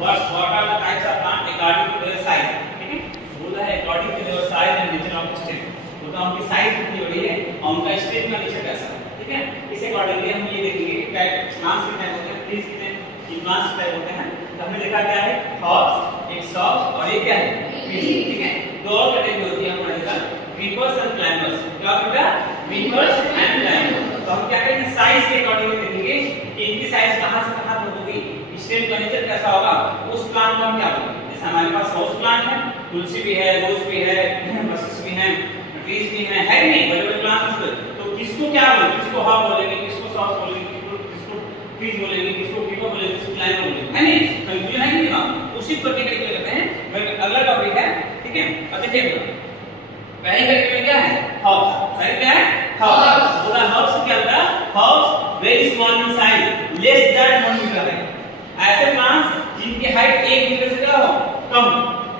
what are the types of plant according to their size, ठीक है, बोला है according to their size and nature of stem, तो उनकी साइज कितनी बड़ी है और उनका स्टेम का नेचर कैसा है, ठीक है, इस अकॉर्डिंगली हम ये देखेंगे टाइप प्लांट्स के टाइप होते हैं, ट्रीज कितने ये प्लांट्स टाइप होते हैं। तो हमने देखा क्या है हॉप्स, एक सॉफ्ट और एक क्या है ट्रीज, ठीक है, दो और कैटेगरी होती है हमारे पास क्रीपर्स एंड क्लाइंबर्स, क्या बेटा क्रीपर्स एंड क्लाइंबर्स। तो हम क्या करेंगे साइज के अकॉर्डिंग देखेंगे कि इनकी साइज कहां से कहां तक होगी, स्टेम का नेचर कैसा होगा, उस प्लांट को हम क्या बोलेंगे। जैसे हमारे पास हाउस प्लांट है, तुलसी भी है, रोज भी है, बसेस भी हैं, ट्रीज भी हैं, है नहीं बड़े बड़े प्लांट्स, तो किसको क्या बोलेंगे, किसको हॉप बोलेंगे, किसको सॉफ्ट बोलेंगे, किसको ट्रीज बोलेंगे, किसको क्रीपर बोलेंगे, किसको क्लाइंबर बोलेंगे, है नहीं, कंफ्यूजन है कि नहीं बात, उसी प्रकार के लिए करते हैं भाई अगला टॉपिक है, ठीक है। अच्छा देखो पहली कैटेगरी क्या है हॉप्स, पहले क्या है हॉप्स, पूरा हॉप्स क्या होता है hops very small in size less than 1 meter है, ऐसे प्लांट्स जिनकी हाइट 1 मीटर से क्या हो कम,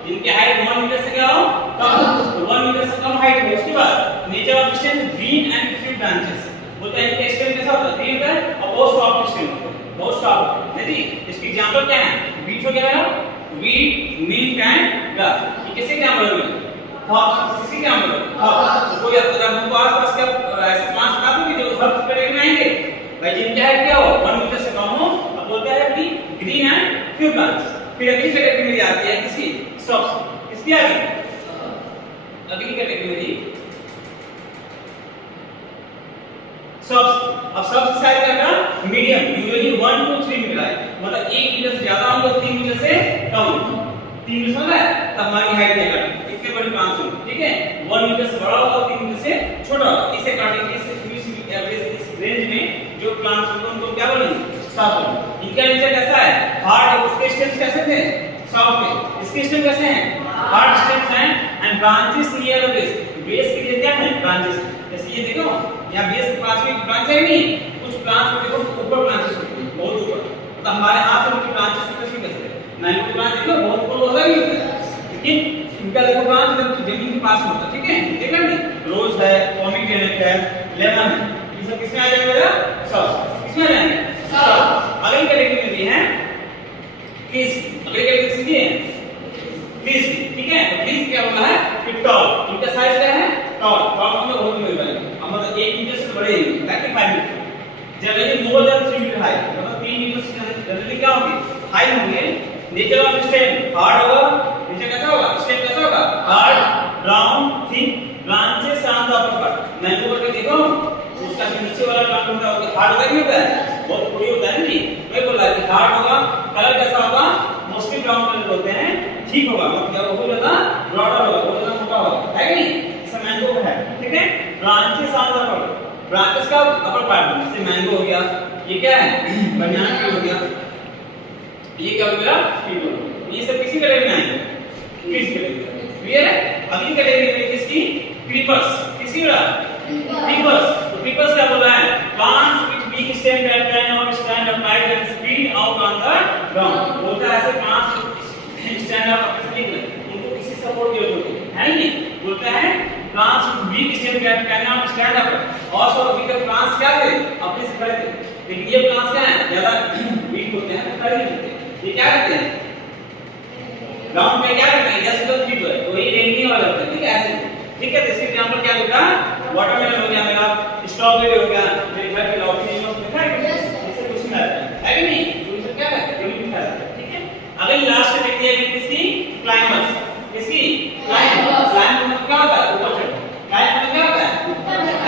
जिनकी हाइट 1 मीटर से क्या हो कम, 1 मीटर से कम हाइट हो। उसके बाद nature of stem green and few branches, बोलते हैं इनका स्टेम कैसा होता है ग्रीन होता है और बहुत सॉफ्ट स्टेम होता है, बहुत सॉफ्ट है जी। इसकी एग्जांपल क्या है बीट हो गया ना, वीट मिल्क एंड ग्रास, ये किसके एग्जांपल हो गए हॉप्स, किसके एग्जांपल हॉप्स। कोई अगर हमको आसपास क्या ऐसे प्लांट्स बता दो कि जो हॉप्स कैटेगरी में आएंगे भाई जिनकी हाइट क्या हो 1 मीटर से कम हो, अब बोलते हैं कि ग्रीन एंड फ्यू प्लांट्स। फिर अगली कैटेगरी में आती है किसकी सॉफ्ट, किसकी आ गई अगली कैटेगरी में जी सॉफ्ट। अब सॉफ्ट साइज का मीडियम यूजुअली 1 to 3 मीटर है, मतलब 1 मीटर से ज्यादा होगा 3 मीटर से कम, 3 मीटर समझ है तब हमारी हाइट क्या करती इतने बड़ी प्लांट्स होंगे, ठीक है 1 मीटर से बड़ा होगा 3 मीटर से छोटा होगा। इस अकॉर्डिंग इस एवरेज इस रेंज में जो प्लांट्स होंगे उनको क्या बोलेंगे सॉफ्ट बोलेंगे। इनका नेचर कैसा है हार्ड है, उसके स्टेम्स कैसे थे सॉफ्ट है, इसके स्टेम कैसे हैं हार्ड स्टेम्स हैं and branches near the base, base के लिए क्या है ब्रांचेस, जैसे ये देखो यहाँ बेस के पास में ब्रांच है नहीं, कुछ प्लांट्स को देखो ऊपर ब्रांचेस होती है बहुत ऊपर, तो हमारे हाथ से उनकी ब्रांचेस को कैसे कैसे मैंगो के ब्रांच देखो बहुत ऊपर होता है लेकिन इनका देखो ब्रांच जमीन के पास में होता है, ठीक है देखा नहीं रोज है पोमीग्रेनेट है लेमन है, ये सब किसमें आ जाएगा सॉफ्ट, किसमें आ जाएंगे सॉफ्ट। अगली कैटेगरी में दी है ट्रीज, अगली कैटेगरी किसकी है ट्रीज, ठीक है तो ट्रीज क्या होता है कि टॉल, इनका साइज क्या है टॉल, टॉल मतलब बहुत बड़े वाले मतलब 1 मीटर से बड़े like 5 meter, generally more than 3 meter high, मतलब 3 मीटर से जनरली क्या होंगे हाई होंगे। नेचर ऑफ स्टेम हार्ड होगा, नेचर कैसा होगा स्टेम कैसा होगा hard brown thick branches on the upper part, mango का देखो उसका जो नीचे वाला पार्ट होता है हार्ड होगा नहीं होता है बहुत बड़ी होता है नहीं, मैं बोल रहा कि हार्ड होगा, कलर कैसा होगा मोस्टली ब्राउन कलर होते हैं, ठीक होगा मतलब वो ज्यादा ब्रॉडर होगा, बहुत ज्यादा मोटा होगा है नहीं, ऐसा मैंगो का है, ठीक है branches on the upper, branches का अपर पार्ट में जैसे मैंगो हो गया, ये क्या है बनाना ट्री हो गया, ये क्या हो गया ट्री हो गया, ये सब किसी कैटेगरी में आएंगे ट्रीज कैटेगरी, क्लियर है। अगली कैटेगरी में किसकी क्रीपर्स, किसकी बड़ा क्रीपर्स, तो क्रीपर्स क्या बोल रहा है plants with big stem that can not stand upright and spread out on the ground, बोलता है ऐसे प्लांट्स स्टैंड अप अपने उनको किसी सपोर्ट की जरूरत होती है नहीं, बोलता है plants with big stem that can not stand up, और सो बिगर प्लांट्स क्या थे अपने से खड़े थे, लेकिन ये प्लांट्स क्या है ज्यादा वीक होते हैं खड़े नहीं होते, ये क्या करते हैं ग्राउंड पे क्या करते हैं जस्ट द ट्री पर, तो ये रेंगने वाला होता है, ठीक है ऐसे, ठीक है। इसके एग्जांपल क्या होगा वाटरमेलन हो गया मेरा, स्ट्रॉबेरी हो गया, मेरे घर के लॉकी में देखा है ऐसे कुछ नहीं आता है कि नहीं, तो ये क्या करते हैं ये खाता है, ठीक है। अगली लास्ट देखते हैं किसकी क्लाइंबर्स, किसकी क्लाइंबर्स, क्लाइंबर क्या होता है ऊपर चढ़ना, क्लाइंबर क्या होता है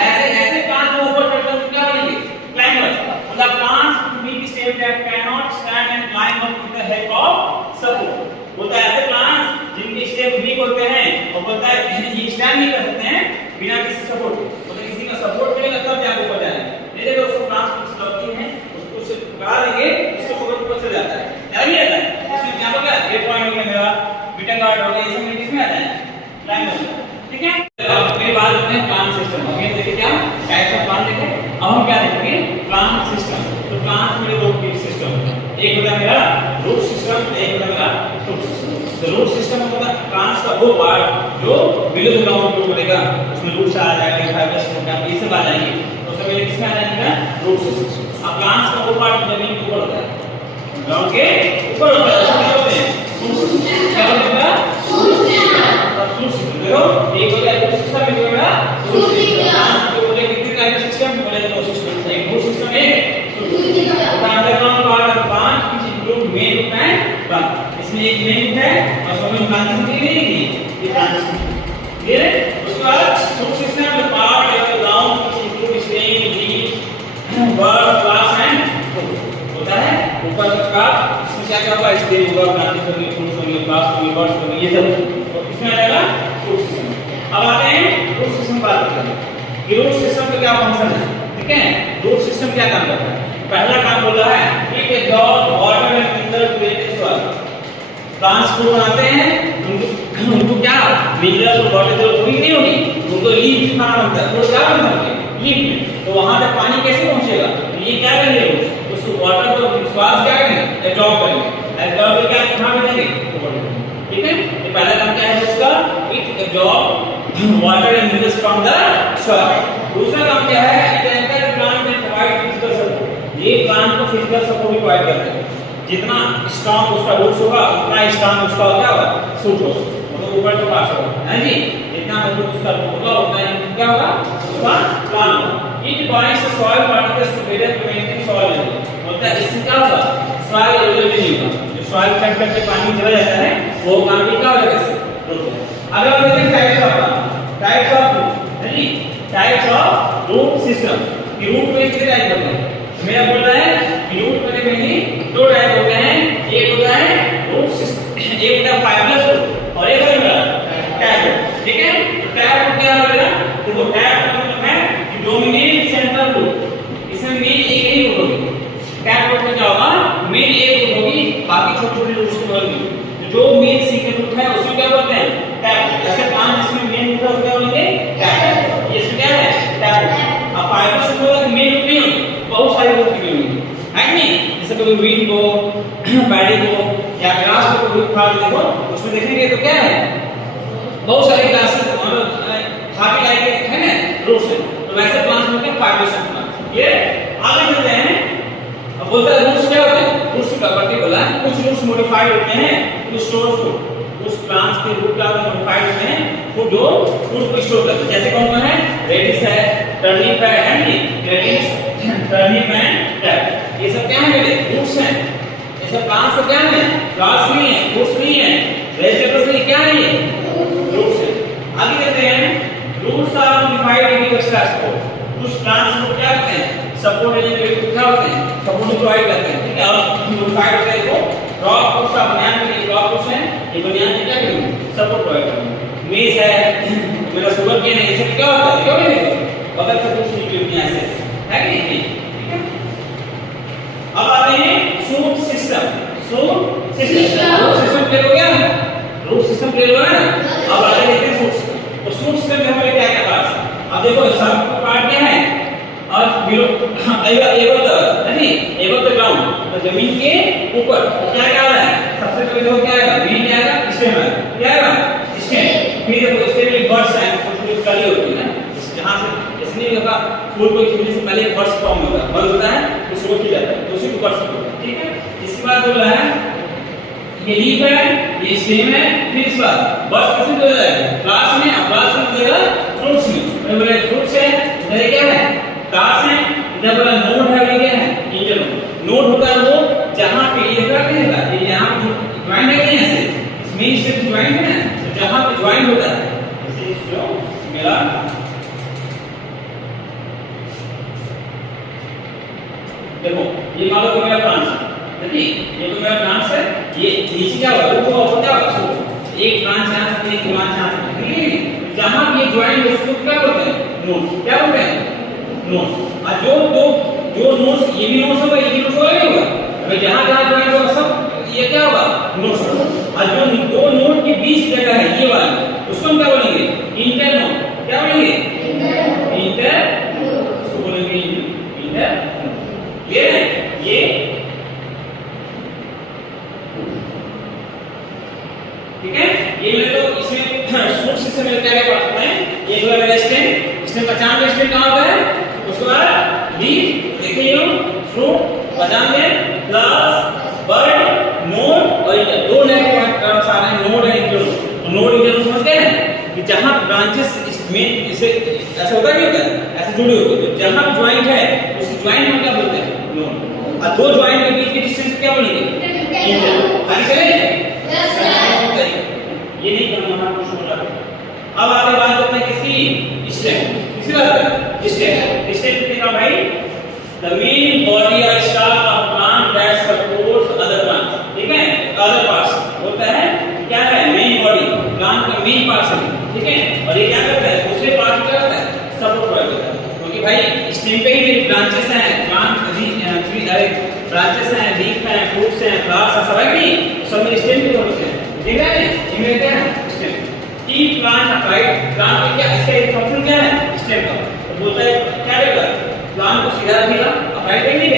ऐसे ऐसे प्लांट जो ऊपर चढ़ते हैं क्या बनेंगे क्लाइंबर्स, मतलब plants to be stem that can not stand and climb up with the help of support, बोलता है ऐसे प्लांट्स जिनके स्टेम वीक होते हैं और बोलता है ये स्टैंड नहीं कर सकते हैं बिना किसी सपोर्ट के, मतलब किसी का सपोर्ट मिलेगा तब जाके ऊपर जाएंगे, नहीं देखो उसको प्लांट्स कुछ लगती हैं उसको से पकड़ा देंगे उसको पकड़ ऊपर चले जाता है, याद नहीं आता है इसमें क्या होगा ग्रेट पॉइंट हो गया मेरा बीटा गार्ड हो गया, ये सब किसमें आता है क्लाइंबर, ठीक है। अब मेरी बात करते हैं प्लांट सिस्टम, अभी देखिए क्या टाइप्स ऑफ प्लांट देखें, अब हम क्या देखेंगे प्लांट सिस्टम, तो प्लांट में दो सिस्टम, एक होता है मेरा रूट सिस्टम, एक होता है मेरा फ्रूट सिस्टम। तो रूट सिस्टम होता है प्लांट्स का वो पार्ट जो बिलो द ग्राउंड ग्रो करेगा, उसमें रूट्स आ जाएंगे, फाइबर्स होगा, ये सब आ जाएंगे, तो सब ये किसमें आ जाएगा रूट सिस्टम। अब प्लांट्स का वो पार्ट जमीन के ऊपर होता है, ग्राउंड के ऊपर होता है, क्या बोलते हैं? क्या बोलते हैं? Shoot system. देखो एक हो गया रूट सिस्टम, एक हो गया सूट सिस्टम। तो बोले कितने टाइप के सिस्टम? बोले दो सिस्टम, एक रूट सिस्टम, एक shoot system. Underground part of branch which include main root and branch. इसमें एक मेन रूट है और उसमें ब्रांच दी नहीं है, ये ब्रांच क्लियर है। उसके बाद shoot system the part of the ground which include stem, leaves, word, class and होता है ऊपर का। इसमें क्या क्या होगा? स्टेम होगा, ब्रांचेस होंगे, फ्रूट्स होंगे, क्लास होंगे, वर्ड्स होंगे, ये सब इसमें आ जाएगा रूट सिस्टम। अब आते हैं रूट सिस्टम की बात करते हैं कि रूट सिस्टम का क्या फंक्शन है। ठीक है, रूट सिस्टम क्या काम करता है? पहला काम बोल रहा है it absorb water and mineral created soil. Plants को बनाते हैं, उनको क्या मिनरल और वाटर जरूरत होगी नहीं होगी, उनको लीफ भी खाना बनता है। तो क्या बनता है? लीफ में। तो वहां तक पानी कैसे पहुंचेगा? ये क्या करेंगे? उस वाटर को श्वास क्या करेंगे? एब्सॉर्ब करेंगे। एब्सॉर्ब करके आप कहां भेजेंगे? ऊपर। ठीक है, तो पहला काम क्या है इसका? It absorb water and minerals from the soil. दूसरा काम क्या है? It anchor plant and provide physical support. ये प्लांट को फिजिकल सपोर्ट भी प्रोवाइड करता है। जितना स्ट्रांग उसका रूट्स होगा उतना स्ट्रांग उसका क्या होगा? सूट होगा, मतलब ऊपर तो पास होगा, है जी। जितना मजबूत उसका रूट होगा उतना ही क्या होगा? उसका प्लांट होगा। It binds the soil particles together to maintain soil level. मतलब इससे क्या होगा? सॉइल लेवल भी नहीं होगा। जो सॉइल कट करके पानी चला जाता है वो काम भी क्या होगा? इससे रुक जाएगा। अगर हम देखें टाइप्स ऑफ रूट, है जी, टाइप्स ऑफ रूट सिस्टम कि रूट में कितने टाइप होते हैं? मेरा बोल रहा है कि रूट में कहीं दो टाइप होते हैं। एक होता है रूट सिस्टम, एक होता है फाइबरस रूट और एक होता है टैप रूट। ठीक है, टैप रूट क्या होगा? तो वो टैप का मतलब है कि डोमिनेट सेंट्रल रूट। इसमें मेन एक ही रूट होगी। टैप रूट में क्या होगा? मेन एक रूट होगी, बाकी छोटे-छोटे रूट्स की होंगी। जो मेन सीक्रेट रूट है उसको क्या बोलते हैं? Tap root. जैसे प्लांट जिसमें मेन रूट है उसको क्या बोलेंगे? Tap root. ये इसमें क्या है? Tap root. अब फाइबरस रूट होगा मेन रूट नहीं होगी, बहुत सारे रूट की होंगी, है कि नहीं? जैसे कभी वीट को, पैडी को या ग्रास को भी उठा के देखो, उसमें देखेंगे तो क्या है? बहुत सारे क्लासेस मतलब खापी टाइप के है ना रूट्स है। तो वैसे प्लांट्स में क्या फाइबरस रूट। ये आगे चलते हैं। अब बोलते हैं रूट्स क्या होते हैं? रूट्स की प्रॉपर्टी बोला है कुछ रूट्स मॉडिफाइड होते हैं टू स्टोर फूड। उस प्लांट्स के रूट क्या मॉडिफाइड होते हैं फूड जो फूड को स्टोर करते हैं। जैसे कौन कौन है? रेडिश है, टर्निप है, रेडिश, टर्निप एंड टैप। ये सब क्या है? मेरे रूट्स हैं। ये सब प्लांट्स से क्या है? फ्लावर्स नहीं है, फ्रूट्स नहीं है, वेजिटेबल्स नहीं, क्या है? ये रूट्स है। आगे चलते हैं। Roots are modified in extra support. कुछ प्लांट्स को क्या करते हैं? सपोर्ट देने के लिए क्या होते हैं? सपोर्ट प्रोवाइड करते हैं। ठीक है, और मॉडिफाइड होते हैं तो रॉक रूट्स का बनियान के रॉक रूट्स हैं, ये बनियान के क्या करेंगे? सपोर्ट प्रोवाइड करेंगे। मेज है, मेरा शुगर केन है, ये सब क्या होता है? क्यों नहीं बगल से कुछ निकली हुई ऐसे है कि नहीं? ठीक है, अब आते हैं shoot system. Shoot system, root system clear हो गया? रूट सिस्टम क्लियर हो गया ना? अब आगे देखते हैं सूट सिस्टम। तो सूट सिस्टम में हमारे क्या क्या पार्ट्स हैं? अब देखो सब पार्ट क्या है? और बिलो एबव द, है नी, एबव द ग्राउंड, तो जमीन के ऊपर क्या क्या आ रहा है? सबसे पहले देखो क्या आएगा? बीन क्या आएगा? स्टेम आएगा। क्या आएगा? स्टेम। फिर देखो स्टेम में बर्ड्स हैं, छोटी-छोटी कली होती है ना, जहां से इसलिए होगा फूल को खिलने से पहले बर्ड्स फॉर्म होता है, बर्ड होता है उसको खिल जाता है, तो उसी को बर्ड्स बोलते हैं। ठीक है, इसके बाद बोल रहा है ये लीफ है, ये स्टेम है, फिर इस बाद बर्ड्स किसमें हो जाएगा? फ्लावर्स में, और फ्लावर्स में हो जाएगा फ्रूट्स में। तो बोले फ्रूट्स है, इधर क्या है? फ्लावर्स है, इधर बोला नोड है, ये क्या है? इंटरनोड। नोड होता है वो जहां पे ये क्या कहेगा? ये यहां ज्वाइन है नहीं ऐसे, इसमें से ज्वाइन है ना, तो जहां पे ज्वाइन होता है जैसे जो मेरा देखो ये मान लो कि मेरा प्लांट्स है, ठीक, ये तो मेरा प्लांट्स है, ये नीचे क्या होगा? वो होगा क्या होगा? एक ब्रांच यहां से एक ब्रांच यहां से, ठीक है, जहां ये ज्वाइन है उसको क्या बोलते हैं? नोड्स। क्या बोलते हैं? नोड्स। और जो नोड्स, ये भी नोड्स होगा, ये भी नोड्स होगा, नहीं होगा? अगर जहां जहां ज्वाइन होगा सब ये क्या होगा? नोड्स होगा। और जो दो नोड के बीच जगह है ये वाली, उसको हम क्या बोलेंगे? इंटरनोड। क्या बोलेंगे? इंटरनोड। उसको बोलेंगे इंटरनोड। ये ठीक है, ये ले लो। इसमें सूट सिस्टम में क्या क्या पार्ट हैं? एक बार मेरा स्टेम, इसमें 95 स्टेम कहां होता है? उसके बाद लीफ, देखिए फ्रूट, 95 प्लस बर्ड और दो नए टर्म्स आ रहे हैं, नोड एंड इंटरनोड। तो नोड इंटरनोड समझते हैं कि जहां ब्रांचेस इसमें इसे ऐसा होता नहीं होता, ऐसे जुड़े होते हैं, तो जहां ज्वाइंट है उस ज्वाइंट में क्या बोलते हैं, नोड। और दो ज्वाइंट के बीच के डिस्टेंस क्या बोलेंगे, इंटर। आगे चले यस सर, ये नहीं करना है कुछ बोला। अब आगे बात करते हैं किसकी, स्टेम। किसकी बात करें, स्टेम। स्टेम कितने का भाई, द मेन बॉडी और staff of plant that supports other plants, ठीक है, अदर पार्ट्स होता है, क्या है, मेन बॉडी, प्लांट का मेन पार्ट है, ठीक है, और ये क्या करता है, दूसरे पार्ट क्या करता है, सपोर्ट प्रोवाइड करता है। क्योंकि भाई स्टेम पे ही ब्रांचेस हैं, प्लांट ब्रांचेस हैं, लीफ हैं, फ्रूट्स हैं, फ्लावर्स हैं, सब है कि सब में स्टेम के होते हैं, ठीक है, इनमें क्या है, stem. Keep plant upright, plant का क्या, इसका फंक्शन क्या है, स्टेम का, तो बोलता है क्या करेगा, प्लांट को सीधा रखेगा, अपराइट नहीं